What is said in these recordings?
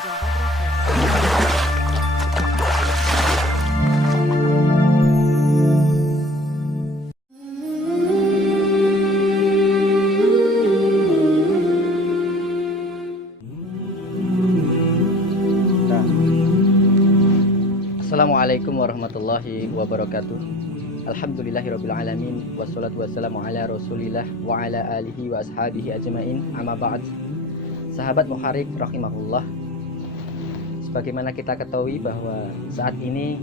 Assalamualaikum warahmatullahi wabarakatuh. Alhamdulillahirabbil alamin wassalatu wassalamu ala Rasulillah wa ala alihi wa ashabihi ajmain. Amma ba'd. Sahabat Muharrik rahimahullah. Sebagaimana kita ketahui bahwa saat ini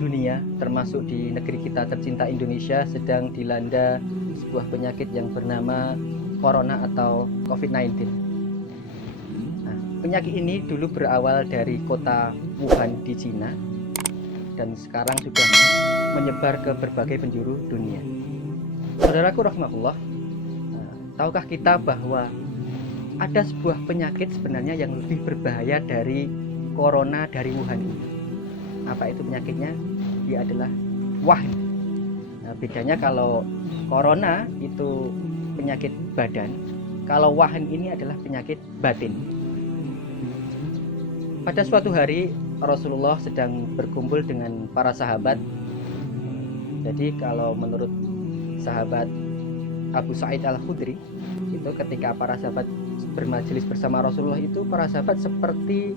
dunia termasuk di negeri kita tercinta Indonesia sedang dilanda sebuah penyakit yang bernama Corona atau COVID-19. Nah, penyakit ini dulu berawal dari kota Wuhan di Cina dan sekarang sudah menyebar ke berbagai penjuru dunia. Saudaraku rahimahullah, tahukah kita bahwa ada sebuah penyakit sebenarnya yang lebih berbahaya dari corona dari Wuhan ini? Apa itu penyakitnya? Dia adalah wahn. Nah, bedanya kalau corona itu penyakit badan, kalau wahn ini adalah penyakit batin. Pada suatu hari Rasulullah sedang berkumpul dengan para sahabat. Jadi kalau menurut sahabat Abu Sa'id Al-Khudri, itu ketika para sahabat bermajelis bersama Rasulullah itu para sahabat seperti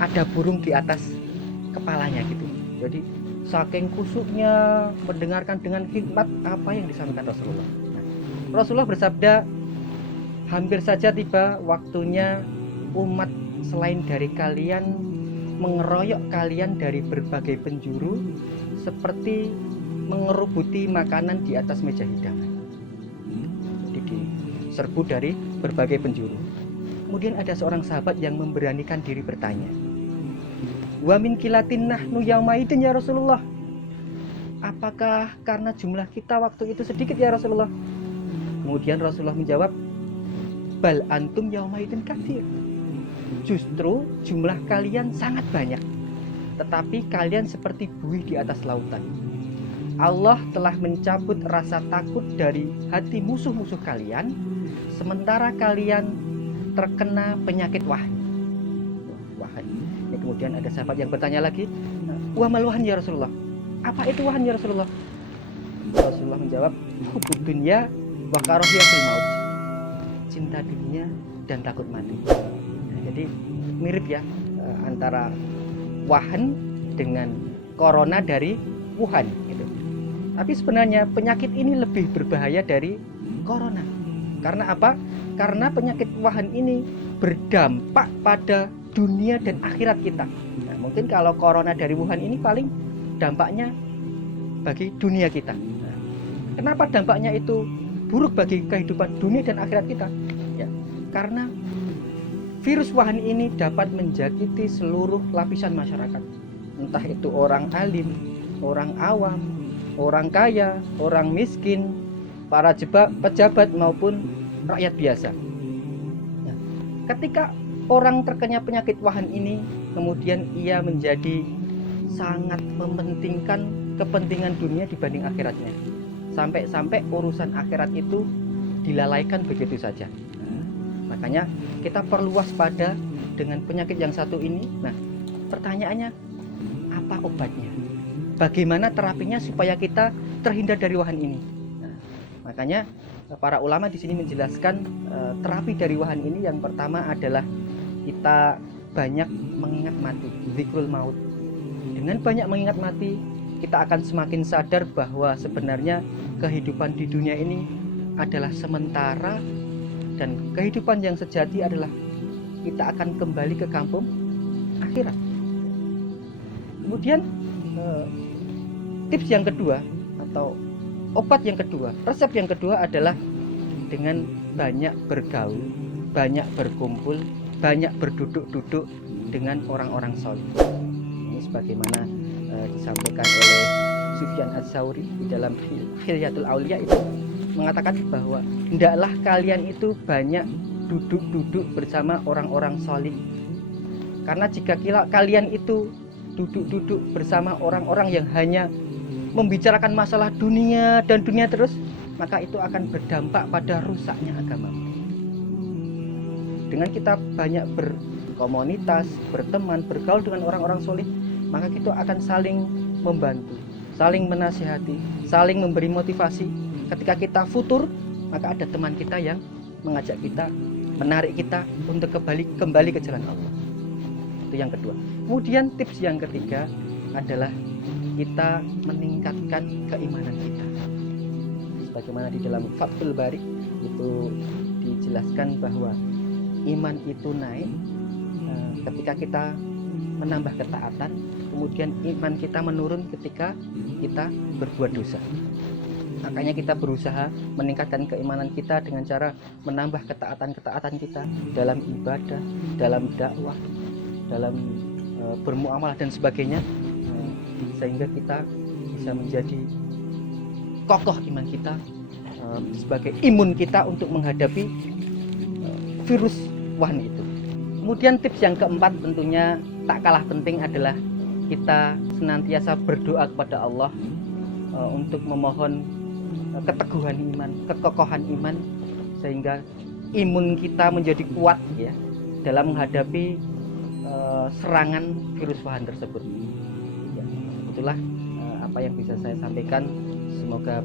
ada burung di atas kepalanya gitu. Jadi saking khusyuknya mendengarkan dengan hikmat apa yang disampaikan Rasulullah. Nah, Rasulullah bersabda, hampir saja tiba waktunya umat selain dari kalian mengeroyok kalian dari berbagai penjuru seperti mengerubuti makanan di atas meja hidangan. Jadi diserbu dari berbagai penjuru. Kemudian ada seorang sahabat yang memberanikan diri bertanya, wa min kilatin nahnu yaumaidin ya Rasulullah, apakah karena jumlah kita waktu itu sedikit ya Rasulullah? Kemudian Rasulullah menjawab, bal antum yaumaidin katsir, justru jumlah kalian sangat banyak, tetapi kalian seperti buih di atas lautan. Allah telah mencabut rasa takut dari hati musuh-musuh kalian, sementara kalian terkena penyakit wahn. Ya, kemudian ada sahabat yang bertanya lagi, wa mal wahn ya Rasulullah, apa itu wahn ya Rasulullah? Rasulullah menjawab, hubbud dunya wa karahiyatul maut, cinta dunia dan takut mati. Jadi mirip ya antara wahn dengan corona dari Wuhan gitu. Tapi sebenarnya penyakit ini lebih berbahaya dari corona. Karena apa? Karena penyakit wahn ini berdampak pada dunia dan akhirat kita. Nah, mungkin kalau corona dari Wuhan ini paling dampaknya bagi dunia kita. Nah, kenapa dampaknya itu buruk bagi kehidupan dunia dan akhirat kita? Ya, karena virus wahn ini dapat menjangkiti seluruh lapisan masyarakat. Entah itu orang alim, orang awam, orang kaya, orang miskin, para pejabat maupun rakyat biasa. Nah, ketika orang terkena penyakit wahn ini, kemudian ia menjadi sangat mementingkan kepentingan dunia dibanding akhiratnya. Sampai-sampai urusan akhirat itu dilalaikan begitu saja. Makanya kita perlu waspada dengan penyakit yang satu ini. Nah, pertanyaannya, apa obatnya? Bagaimana terapinya supaya kita terhindar dari wahn ini? Nah, makanya para ulama di sini menjelaskan terapi dari wahn ini yang pertama adalah kita banyak mengingat mati, zikrul maut. Dengan banyak mengingat mati, kita akan semakin sadar bahwa sebenarnya kehidupan di dunia ini adalah sementara. Dan kehidupan yang sejati adalah kita akan kembali ke kampung akhirat. Kemudian tips yang kedua atau obat yang kedua, resep yang kedua adalah dengan banyak bergaul, banyak berkumpul, banyak berduduk-duduk dengan orang-orang soleh. Ini sebagaimana disampaikan oleh Sufyan Ats-Tsauri di dalam Hilyatul Auliya itu mengatakan bahwa hendaklah kalian itu banyak duduk-duduk bersama orang-orang soleh. Karena jika kalian itu duduk-duduk bersama orang-orang yang hanya membicarakan masalah dunia dan dunia terus, maka itu akan berdampak pada rusaknya agama. Dengan kita banyak berkomunitas, berteman, bergaul dengan orang-orang soleh, maka kita akan saling membantu, saling menasihati, saling memberi motivasi. Ketika kita futur, maka ada teman kita yang mengajak kita, menarik kita untuk kembali ke jalan Allah. Itu yang kedua. Kemudian tips yang ketiga adalah kita meningkatkan keimanan kita. Sebagaimana di dalam Fathul Bari itu dijelaskan bahwa iman itu naik ketika kita menambah ketaatan, kemudian iman kita menurun ketika kita berbuat dosa. Makanya kita berusaha meningkatkan keimanan kita dengan cara menambah ketaatan-ketaatan kita dalam ibadah, dalam dakwah, dalam bermuamalah dan sebagainya, sehingga kita bisa menjadi kokoh iman kita, sebagai imun kita untuk menghadapi virus wahan itu. Kemudian tips yang keempat tentunya tak kalah penting adalah kita senantiasa berdoa kepada Allah untuk memohon keteguhan iman, kekokohan iman, sehingga imun kita menjadi kuat ya dalam menghadapi serangan virus wahan tersebut. Ya, itulah apa yang bisa saya sampaikan. Semoga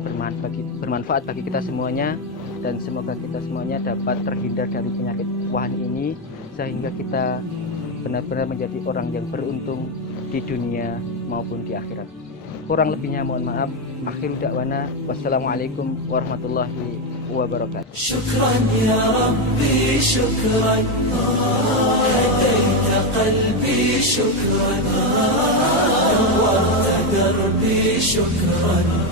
bermanfaat bagi kita semuanya, dan semoga kita semuanya dapat terhindar dari penyakit wahan ini, sehingga kita benar-benar menjadi orang yang beruntung di dunia maupun di akhirat. Kurang lebihnya mohon maaf. Akhiru da'wana, wassalamualaikum warahmatullahi wabarakatuh. Syukran ya Rabbi, syukran, hadaita qalbi, syukran, nawwarta darbi, syukran.